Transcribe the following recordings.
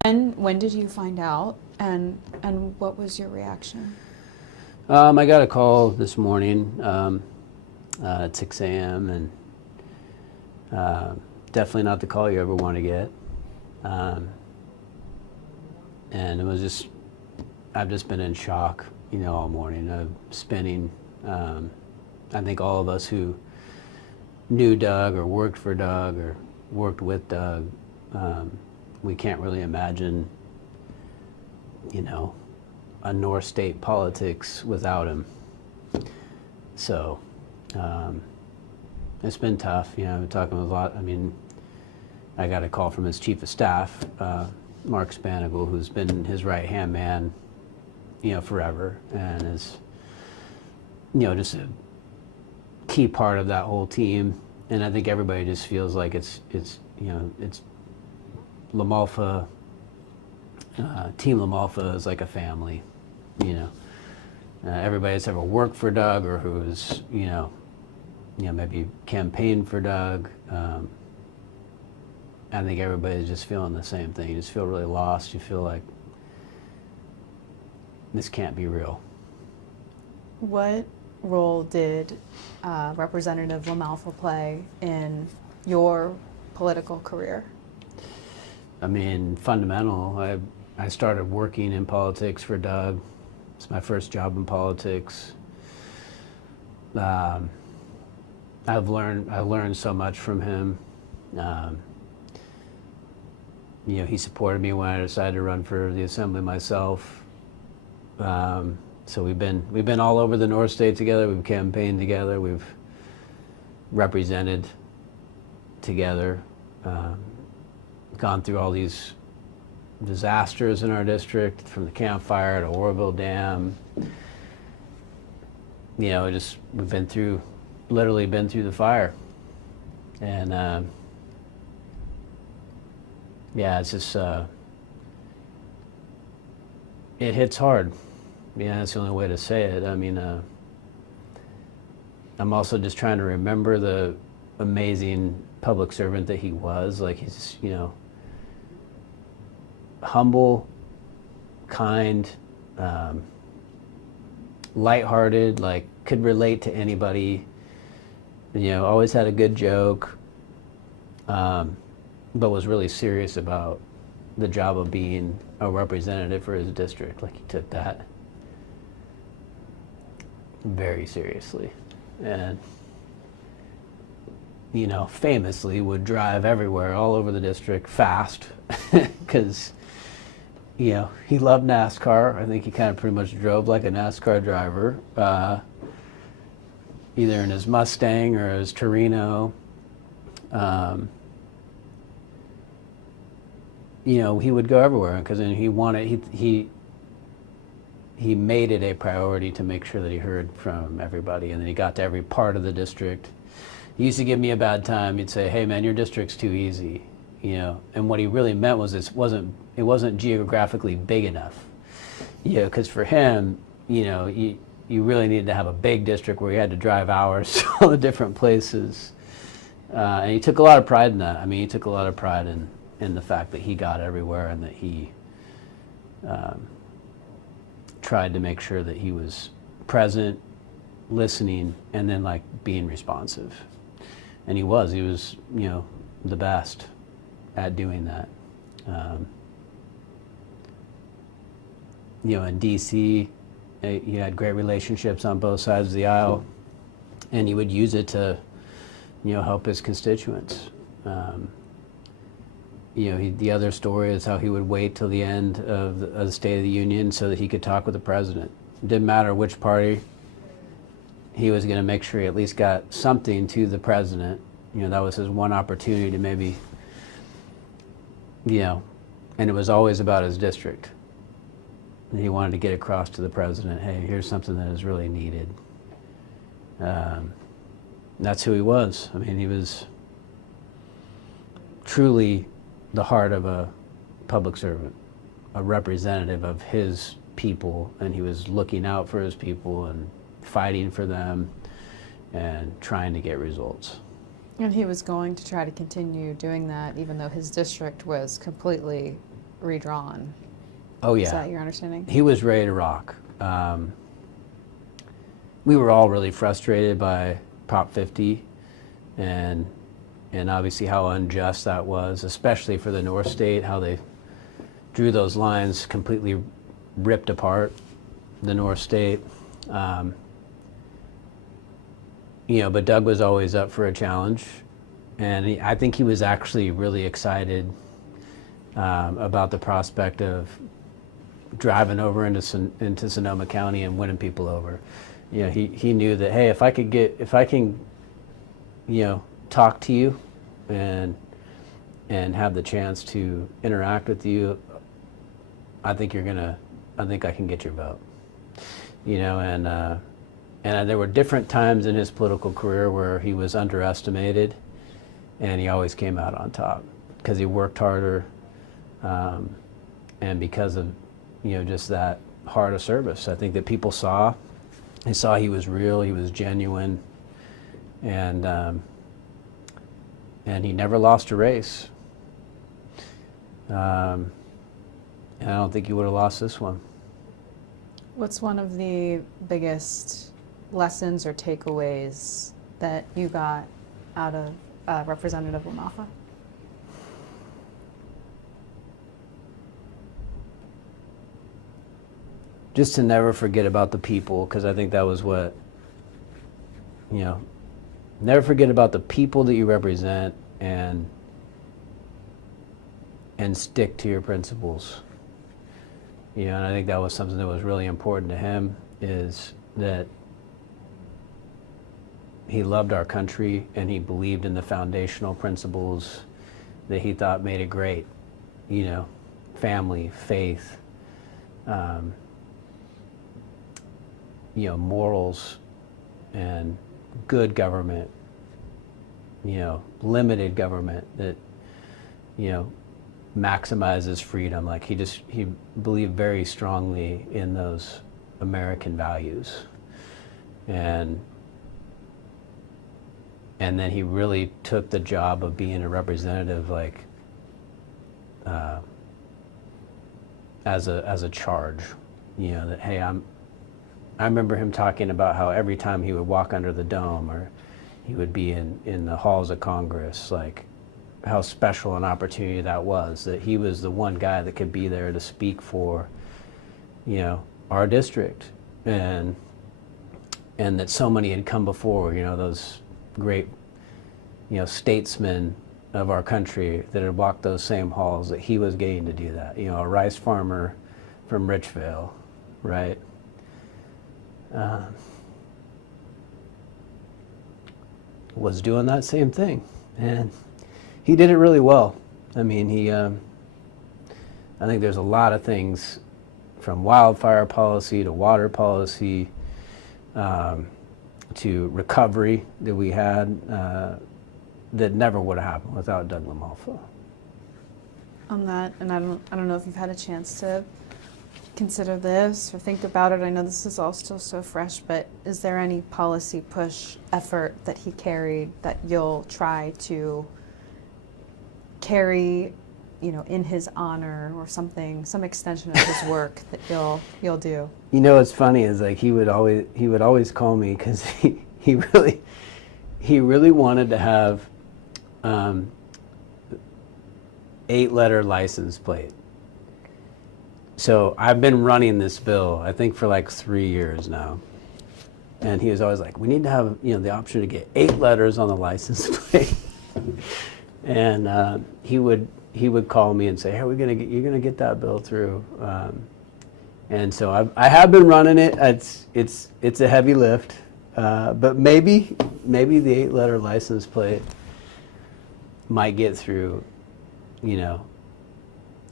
When did you find out, and what was your reaction? I got a call this morning at 6 a.m. and definitely not the call you ever want to get. Um, and it was just, I've just been in shock, all morning of spinning. I think all of us who knew Doug or worked for Doug or worked with Doug, we can't really imagine, a North State politics without him. So it's been tough. I've been talking with a lot. I got a call from his chief of staff, Mark Spanigal, who's been his right-hand man, forever, and is, just a key part of that whole team. And I think everybody just feels like it's LaMalfa, Team LaMalfa is like a family, everybody that's ever worked for Doug or who's, maybe campaigned for Doug. I think everybody's just feeling the same thing. You just feel really lost. You feel like this can't be real. What role did Representative LaMalfa play in your political career? Fundamental. I started working in politics for Doug. It's my first job in politics. I've learned so much from him. He supported me when I decided to run for the assembly myself. So we've been all over the North State together. We've campaigned together. We've represented together. Gone through all these disasters in our district, from the Camp Fire to Oroville Dam. We've literally been through the fire. And it's just, it hits hard. That's the only way to say it. I'm also just trying to remember the amazing public servant that he was. Like, he's, humble, kind, lighthearted, like could relate to anybody, always had a good joke, but was really serious about the job of being a representative for his district. Like, he took that very seriously, and famously would drive everywhere, all over the district, fast, because he loved NASCAR. I think he kind of pretty much drove like a NASCAR driver, either in his Mustang or his Torino. He would go everywhere because he made it a priority to make sure that he heard from everybody, and then he got to every part of the district. He used to give me a bad time. He'd say, "Hey man, your district's too easy," and what he really meant was it wasn't geographically big enough, because for him, you really needed to have a big district where you had to drive hours to all the different places, and he took a lot of pride in that. He took a lot of pride in the fact that he got everywhere, and that he tried to make sure that he was present, listening, and then like being responsive. And he was the best at doing that. In DC, he had great relationships on both sides of the aisle, and he would use it to, help his constituents. The other story is how he would wait till the end of the State of the Union so that he could talk with the president. It didn't matter which party. He was going to make sure he at least got something to the president. That was his one opportunity to maybe, and it was always about his district. And he wanted to get across to the president, hey, here's something that is really needed. That's who he was. He was truly the heart of a public servant, a representative of his people, and he was looking out for his people and fighting for them and trying to get results. And he was going to try to continue doing that even though his district was completely redrawn. Oh yeah. Is that your understanding? He was ready to rock. We were all really frustrated by Prop 50 and obviously how unjust that was, especially for the North State, how they drew those lines, completely ripped apart the North State. But Doug was always up for a challenge, and I think he was actually really excited about the prospect of driving over into Sonoma County and winning people over. He knew that, hey, if I can talk to you and have the chance to interact with you, I think I can get your vote. And there were different times in his political career where he was underestimated, and he always came out on top because he worked harder, and because of just that heart of service. I think that people saw. They saw he was real, he was genuine, and he never lost a race. And I don't think he would have lost this one. What's one of the biggest lessons or takeaways that you got out of Representative LaMalfa? Just to never forget about the people, because I think that was what, never forget about the people that you represent, and stick to your principles. And I think that was something that was really important to him, is that he loved our country and he believed in the foundational principles that he thought made it great. Family, faith, morals, and good government, limited government that, maximizes freedom. Like he believed very strongly in those American values. And then he really took the job of being a representative, like, as a charge, that, hey, I remember him talking about how every time he would walk under the dome, or he would be in the halls of Congress, like how special an opportunity that was, that he was the one guy that could be there to speak for, our district, and that so many had come before, those great, statesmen of our country that had walked those same halls, that he was getting to do that. A rice farmer from Richville, right? Was doing that same thing, and he did it really well. I mean, I think there's a lot of things, from wildfire policy to water policy, to recovery that we had, that never would have happened without Doug LaMalfa. On that, and I don't know if you've had a chance to consider this or think about it. I know this is all still so fresh, but is there any policy push effort that he carried that you'll try to carry, in his honor, or something, some extension of his work that you'll do? What's funny is, like, he would always call me, because he really wanted to have 8-letter license plate. So I've been running this bill, I think, for like 3 years now. And he was always like, we need to have, the option to get 8 letters on the license plate. And he would call me and say, hey, you're gonna get that bill through. And so I have been running it. It's a heavy lift, but maybe the 8-letter license plate might get through, in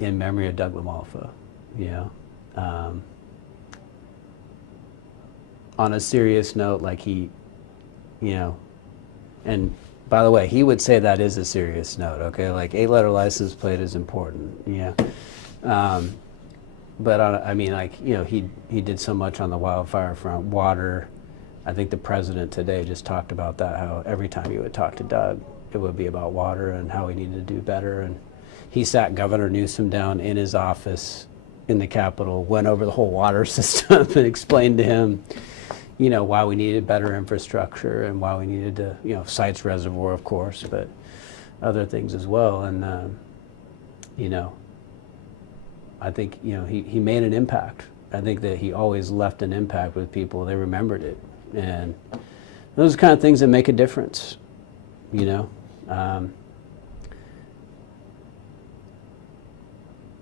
memory of Doug LaMalfa. On a serious note, like he, and by the way, he would say that is a serious note, okay? Like, 8-letter license plate is important, but he did so much on the wildfire front, water. I think the president today just talked about that, how every time you would talk to Doug, it would be about water and how we needed to do better. And he sat Governor Newsom down in his office in the Capitol, went over the whole water system and explained to him, you know, why we needed better infrastructure and why we needed to, you know, Sites Reservoir, of course, but other things as well. And, you know, I think, you know, he made an impact. I think that he always left an impact with people. They remembered it. And those are the kind of things that make a difference, you know.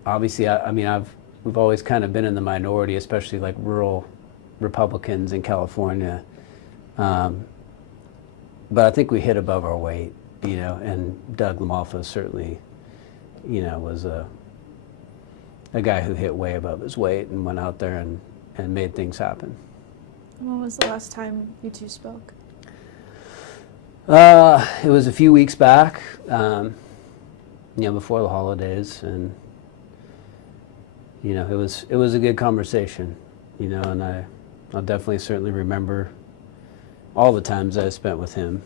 Obviously, I mean, we've always kind of been in the minority, especially like rural Republicans in California. But I think we hit above our weight, you know, and Doug LaMalfa certainly, you know, was a guy who hit way above his weight and went out there and made things happen. When was the last time you two spoke? It was a few weeks back, you know, before the holidays, and you know, it was a good conversation, you know, and I'll definitely certainly remember all the times I spent with him.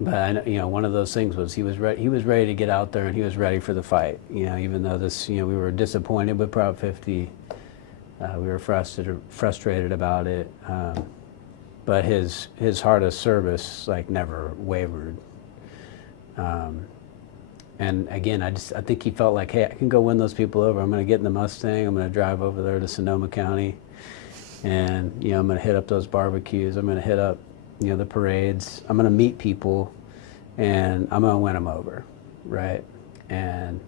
But I, you know, one of those things was he was ready to get out there, and he was ready for the fight. You know, even though this, you know, we were disappointed with Prop 50, we were frustrated about it. But his heart of service like never wavered. And again, I think he felt like, hey, I can go win those people over. I'm going to get in the Mustang. I'm going to drive over there to Sonoma County, and you know, I'm going to hit up those barbecues. I'm going to hit up, you know, the parades. I'm going to meet people, and I'm going to win them over, right? And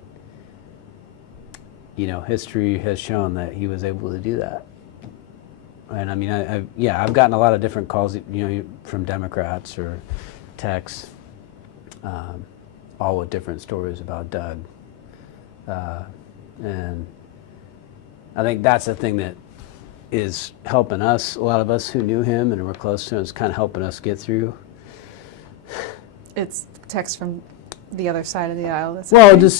you know, history has shown that he was able to do that. And I mean, I've gotten a lot of different calls, you know, from Democrats or texts, all with different stories about Doug. And I think that's the thing that is helping us, a lot of us who knew him and were close to him, is kind of helping us get through. It's text from the other side of the aisle. That's Well, happening?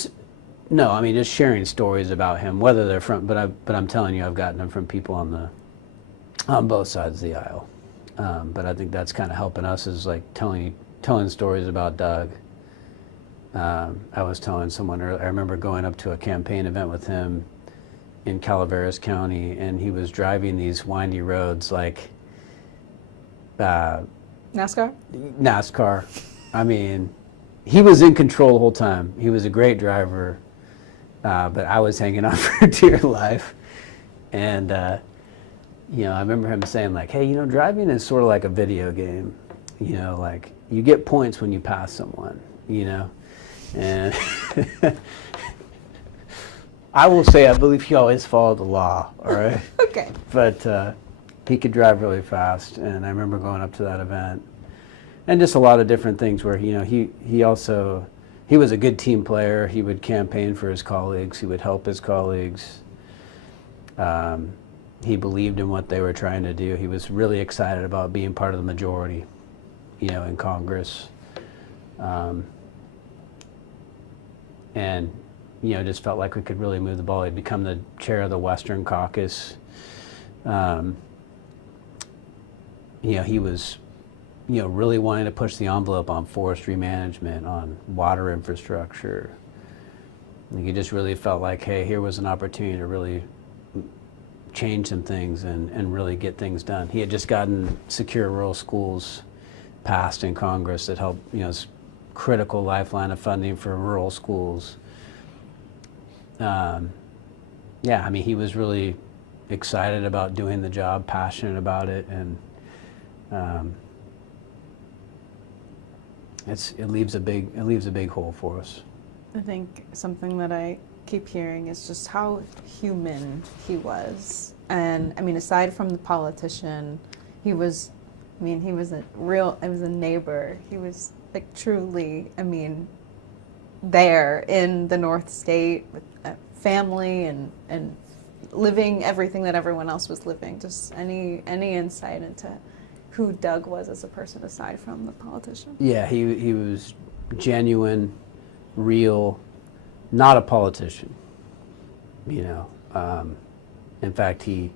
no, I mean, just sharing stories about him, whether they're from, but I'm telling you, I've gotten them from people on both sides of the aisle. But I think that's kind of helping us, is like telling stories about Doug. I was telling someone earlier, I remember going up to a campaign event with him in Calaveras County, and he was driving these windy roads like NASCAR? NASCAR. I mean, he was in control the whole time. He was a great driver, but I was hanging on for dear life. And you know, I remember him saying like, hey, you know, driving is sort of like a video game. You know, like you get points when you pass someone, you know. And I will say, I believe he always followed the law, all right? Okay. But he could drive really fast, and I remember going up to that event. And just a lot of different things where, you know, he was a good team player. He would campaign for his colleagues. He would help his colleagues. He believed in what they were trying to do. He was really excited about being part of the majority, you know, in Congress. And, you know, just felt like we could really move the ball. He'd become the chair of the Western Caucus. You know, he was, you know, really wanting to push the envelope on forestry management, on water infrastructure. And he just really felt like, hey, here was an opportunity to really change some things and really get things done. He had just gotten secure rural schools passed in Congress that helped, you know, critical lifeline of funding for rural schools. Yeah, I mean, he was really excited about doing the job, passionate about it, and it leaves a big hole for us. I think something that I keep hearing is just how human he was. And I mean, aside from the politician, he was a neighbor. He was like truly, I mean, there in the North State with a family and living everything that everyone else was living. Just any insight into who Doug was as a person aside from the politician? Yeah, he was genuine, real, not a politician. You know, in fact, he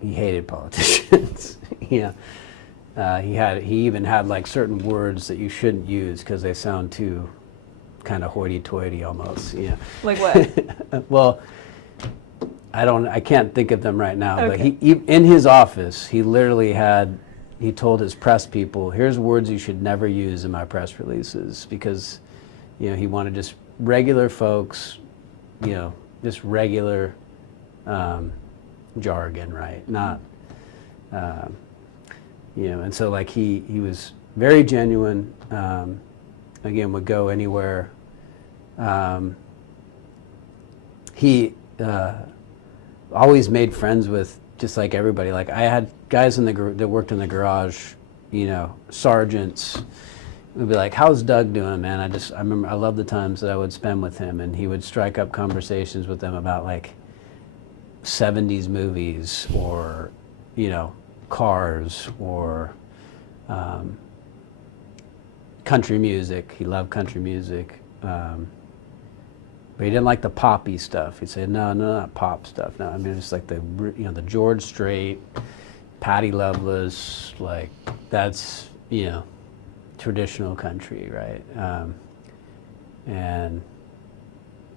hated politicians. You know, He even had like certain words that you shouldn't use because they sound too kind of hoity-toity almost, you know. Like what? Well, I can't think of them right now, but Okay. he in his office, he told his press people, here's words you should never use in my press releases, because, you know, he wanted just regular folks, you know, just regular jargon, right? Not, you know, and so like he was very genuine, again, would go anywhere. He always made friends with just like everybody. Like I had guys in that worked in the garage, you know, sergeants. We'd be like, "How's Doug doing, man?" I remember I love the times that I would spend with him, and he would strike up conversations with them about like 70s movies or, you know, cars or country music. He loved country music. But he didn't like the poppy stuff. He'd say, no, not pop stuff. No, I mean, it's like the George Strait, Patti Loveless, like that's, you know, traditional country, right? And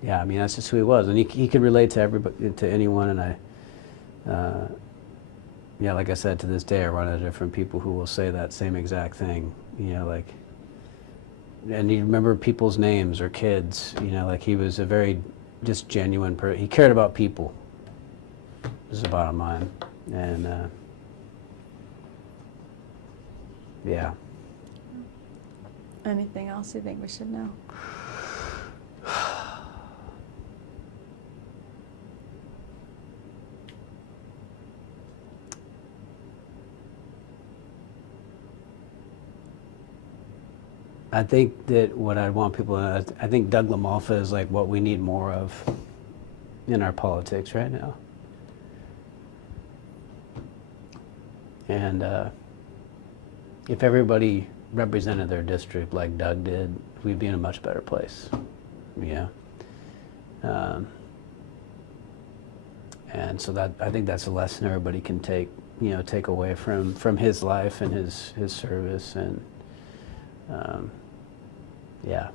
yeah, I mean, that's just who he was. And he could relate to everybody, to anyone. And yeah, like I said, to this day, I run into different people who will say that same exact thing, you know, like, and you remember people's names or kids, you know, like he was a very just genuine person. He cared about people, is the bottom line. And yeah. Anything else you think we should know? I think that what I want people to, I think Doug LaMalfa is like what we need more of in our politics right now. And if everybody represented their district like Doug did, we'd be in a much better place. Yeah. And so that, I think that's a lesson everybody can take, you know, take away from his life and his service. And yeah.